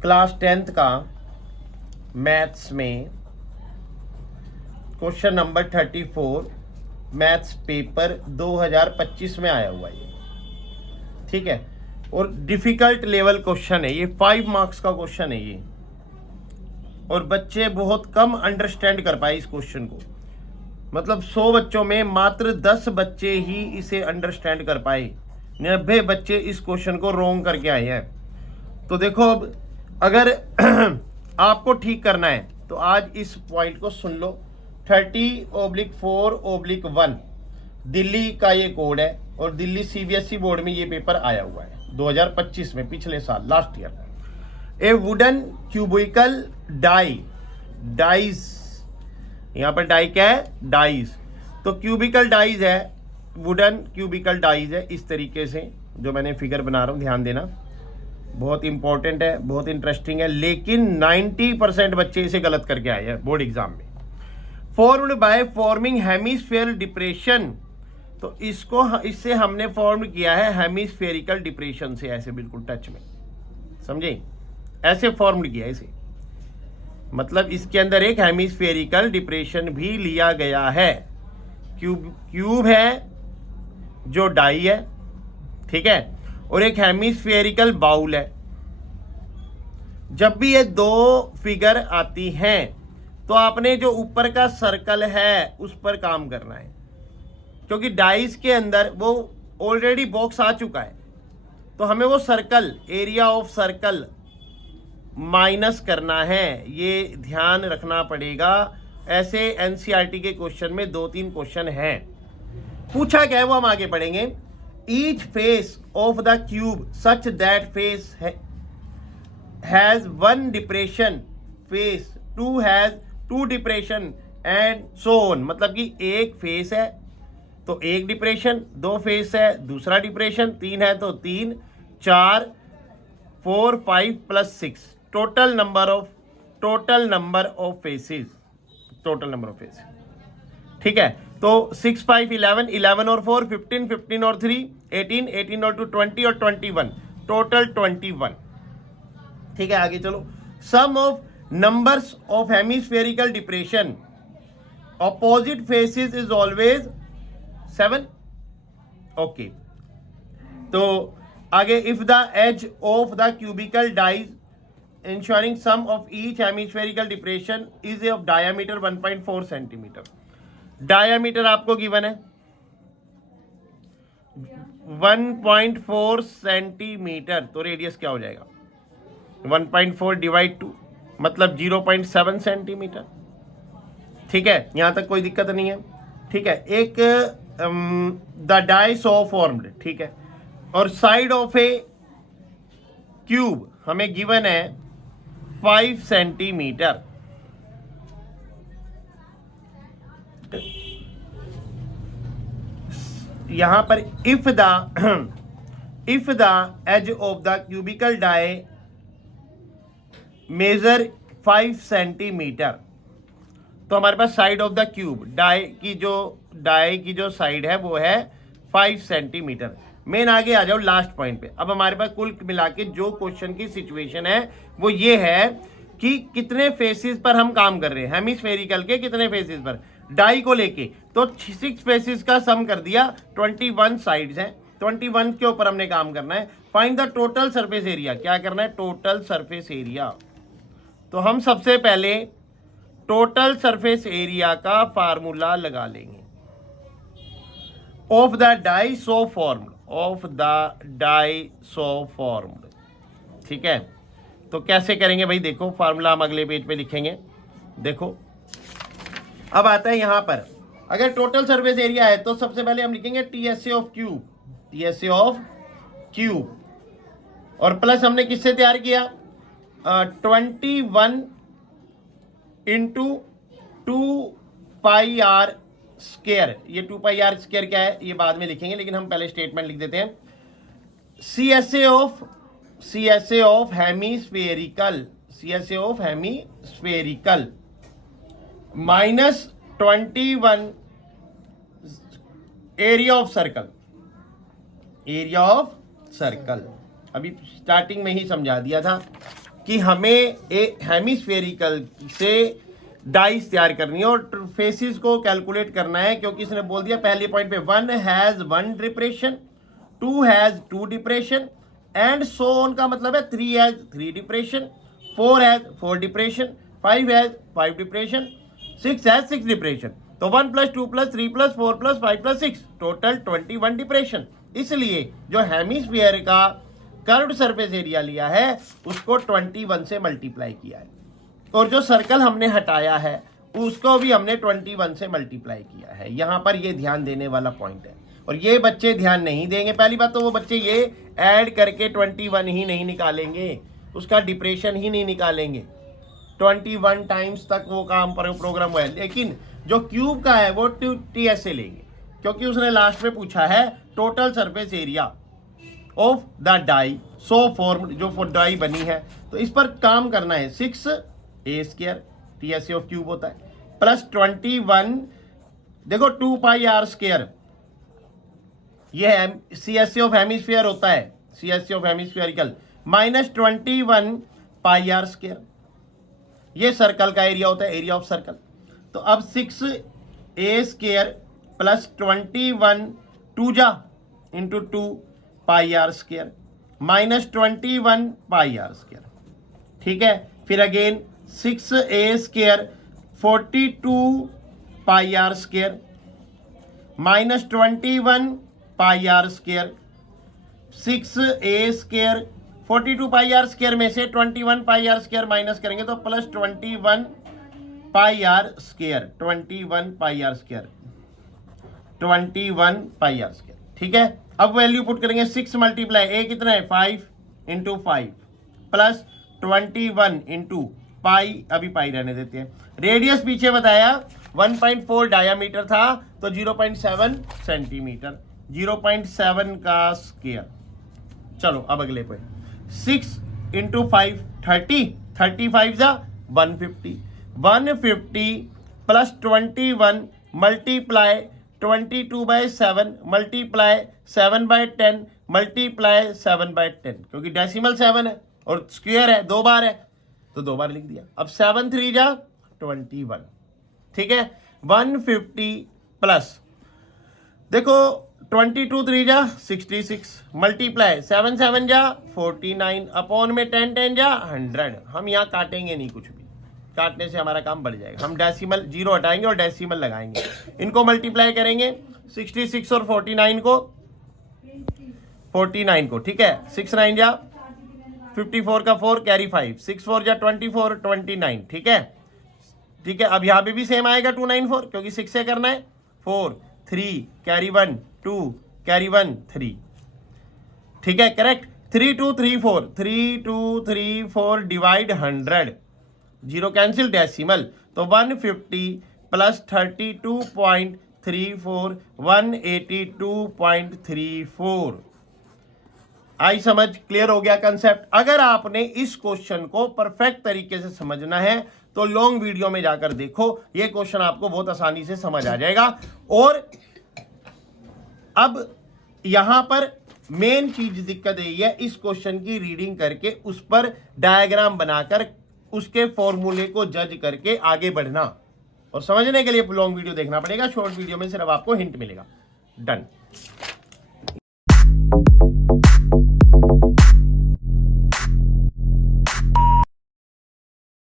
Class 10th का maths में question number 34 maths paper 2025 में आया हुआ है, ठीक है। और डिफिकल्ट लेवल क्वेश्चन है ये, 5 मार्क्स का क्वेश्चन है ये, और बच्चे बहुत कम अंडरस्टैंड कर पाए इस क्वेश्चन को। मतलब 100 बच्चों में मात्र 10 बच्चे ही इसे अंडरस्टैंड कर पाए, 90 बच्चे इस क्वेश्चन को रॉन्ग करके आए हैं। तो देखो, अब अगर आपको ठीक करना है तो आज इस पॉइंट को सुन लो। 30/4/1 दिल्ली का ये कोड है, और दिल्ली सीबीएसई बोर्ड में ये पेपर आया हुआ है 2025 में, पिछले साल, last year. A wooden cubical dies, यहाँ पर डाई क्या है? डाइज। तो क्यूबिकल डाइज है, वुडन क्यूबिकल डाइज है, इस तरीके से जो मैंने फिगर बना रहा हूँ, ध्यान देना, बहुत इंपॉर्टेंट है, बहुत इंटरेस्टिंग है। लेकिन 90% बच्चे इसे गलत करके आए हैं बोर्ड एग्जाम में। Formed by forming hemisphere depression, तो इससे हमने फॉर्म किया है हेमिस्फेरिकल डिप्रेशन से, ऐसे बिल्कुल टच में, समझे? ऐसे फॉर्म्ड किया इसे, मतलब इसके अंदर एक हेमिस्फेरिकल डिप्रेशन भी लिया गया है। क्यूब है जो डाई है, ठीक है, और एक हेमिस्फेरिकल बाउल है। जब भी ये दो फिगर आती हैं तो आपने जो ऊपर का सर्कल है उस पर काम करना है, क्योंकि डाइस के अंदर वो ऑलरेडी बॉक्स आ चुका है, तो हमें वो circle, area of circle minus करना है, ये ध्यान रखना पड़ेगा। ऐसे एनसीईआरटी के क्वेश्चन में 2-3 क्वेश्चन हैं। पूछा क्या है वो हम आगे पढ़ेंगे। Each face of the cube such that face has 1 depression, face 2 has 2 depression and so on. मतलब कि एक फेस है तो एक डिप्रेशन, 2 फेस है दूसरा डिप्रेशन, 3 है तो 3, 4, 4, 5 + 6, टोटल नंबर ऑफ फेसेस, ठीक है। तो 6, 5, 11, 11 और 4 15, 15 और 3 18, 18 और 2 20 और 21, टोटल 21, ठीक है। आगे चलो। Sum of numbers of hemispherical depression opposite faces is always 7, okay. तो आगे, if the edge of the cubical dice ensuring sum of each hemispherical depression is of diameter 1.4 centimetre. Diameter आपको गिवन है 1.4 centimetre, तो radius क्या हो जाएगा? 1.4 / 2 मतलब 0.7 centimetre, ठीक है। यहां तक कोई दिक्कत नहीं है, ठीक है। एक द डाई सो फॉर्म्ड, ठीक है, और साइड ऑफ ए क्यूब हमें गिवन है 5 सेंटीमीटर। यहां पर if the edge of the cubical die measure 5 centimetre, तो हमारे पास side of the cube, die की जो साइड है वो है 5 सेंटीमीटर। मेन आगे आ जाओ लास्ट पॉइंट पे। अब हमारे पास कुल मिला के जो क्वेश्चन की सिचुएशन है वो ये है कि कितने फेसेस पर हम काम कर रहे हैं, हेमिस्फेरिकल के कितने फेसेस पर, डाई को लेके। तो 6 फेसेस का सम कर दिया, 21 साइड्स हैं, 21 के ऊपर हमने काम करना है। Find the total surface area, क्या करना है? Total surface area. तो हम सबसे पहले टोटल सरफेस एरिया का फार्मूला लगा लेंगे। Of the die so formed, ठीक है। तो कैसे करेंगे भाई? देखो, फार्मूला हम अगले पेज पे लिखेंगे। देखो, अब आता है यहां पर, अगर टोटल सरफेस एरिया है तो सबसे पहले हम लिखेंगे टीएसए ऑफ क्यूब, और प्लस हमने किससे तैयार किया? 21 × 2πr²। ये 2πr² क्या है ये बाद में लिखेंगे, लेकिन हम पहले स्टेटमेंट लिख देते हैं। CSA of hemispherical minus 21 area of circle. अभी स्टार्टिंग में ही समझा दिया था कि हमें एक हेमिस्फेरिकल से डाइस तैयार करनी है और फेसिस को कैलकुलेट करना है, क्योंकि इसने बोल दिया पहले पॉइंट पे 1 has 1 depression, 2 has 2 depression and so on, का मतलब है 3 has 3 depression, 4 has 4 depression, 5 has 5 depression, 6 has 6 depression. तो 1 + 2 + 3 + 4 + 5 + 6 टोटल 21 डिप्रेशन। इसलिए जो हेमिस्फीयर का कर्व्ड सरफेस एरिया लिया है उसको 21 से मल्टीप्लाई किया है, और जो सर्कल हमने हटाया है उसको भी हमने 21 से मल्टीप्लाई किया है। यहाँ पर ये ध्यान देने वाला पॉइंट है, और ये बच्चे ध्यान नहीं देंगे। पहली बात तो वो बच्चे ये ऐड करके 21 ही नहीं निकालेंगे, उसका डिप्रेशन ही नहीं निकालेंगे। 21 टाइम्स तक वो काम पर प्रोग्राम हुआ है, लेकिन जो क्यूब का है वो TS से लेंगे, क्योंकि उसने लास्ट में पूछा है total surface area of the die so form, जो डाई बनी है, तो इस पर काम करना है। 6a² TSA ऑफ क्यूब होता है प्लस 21, देखो 2πr², ये है CSA ऑफ हेमिस्फीयर होता है, CSA of hemispherical minus 21πr², ये सर्कल का एरिया होता है, एरिया ऑफ सर्कल। तो अब 6a² प्लस 21 2 जा इंटू 2πr² माइनस 21πr², ठीक है। फिर again 6a² 42πr² minus 21πr², 6a² 42πr² में से 21πr² माइनस करेंगे तो प्लस 21πr², 21πr², ठीक है। अब वैल्यू पुट करेंगे, 6 मल्टीप्लाई a कितना है 5 इंटू 5 प्लस 21 इंटू पाई, अभी पाई रहने देते हैं। रेडियस पीछे बताया 1.4 डायामीटर था, तो 0.7 सेंटीमीटर, 0.7 का स्क्वायर। चलो अब अगले पे 6 इंटू 5 30, 35 जा 150, 150 प्लस 21 मल्टीप्लाई 22/7 मल्टीप्लाई 7/10 मल्टीप्लाई 7/10, क्योंकि डेसिमल 7 है और स्क्वायर है 2 बार है तो 2 बार लिख दिया। अब 7 3 जा 21, ठीक है। 150 प्लस देखो 22 3 जा 66 मल्टीप्लाई 7 7 जा 49 अपॉन में 10 10 जा 100। हम यहाँ काटेंगे नहीं, कुछ भी काटने से हमारा काम बढ़ जाएगा। हम डेसिमल 0 हटाएंगे और डेसिमल लगाएंगे, इनको मल्टीप्लाई करेंगे 66 और 49 को, ठीक है। 6 9 जा 54 का 4 कैरी 5, 6 4 जा 24 29, ठीक है, ठीक है। अब यहाँ पे भी सेम आएगा 294, क्योंकि 6 से करना है, 4 3 कैरी 1 2 कैरी 1 3, ठीक है, करेक्ट। 3 2 3 4 3 2 3 4 डिवाइड 100, 0 कैंसिल डेसिमल, तो 150 प्लस 32.34 182.34। आई समझ, क्लियर हो गया कंसेप्ट। अगर आपने इस क्वेश्चन को परफेक्ट तरीके से समझना है तो लॉन्ग वीडियो में जाकर देखो, ये क्वेश्चन आपको बहुत आसानी से समझ आ जाएगा। और अब यहां पर मेन चीज दिक्कत यही है, इस क्वेश्चन की रीडिंग करके उस पर डायग्राम बनाकर उसके फॉर्मूले को जज करके आगे बढ़ना, और समझने के लिए लॉन्ग वीडियो देखना पड़ेगा। शॉर्ट वीडियो में सिर्फ आपको हिंट मिलेगा। डन।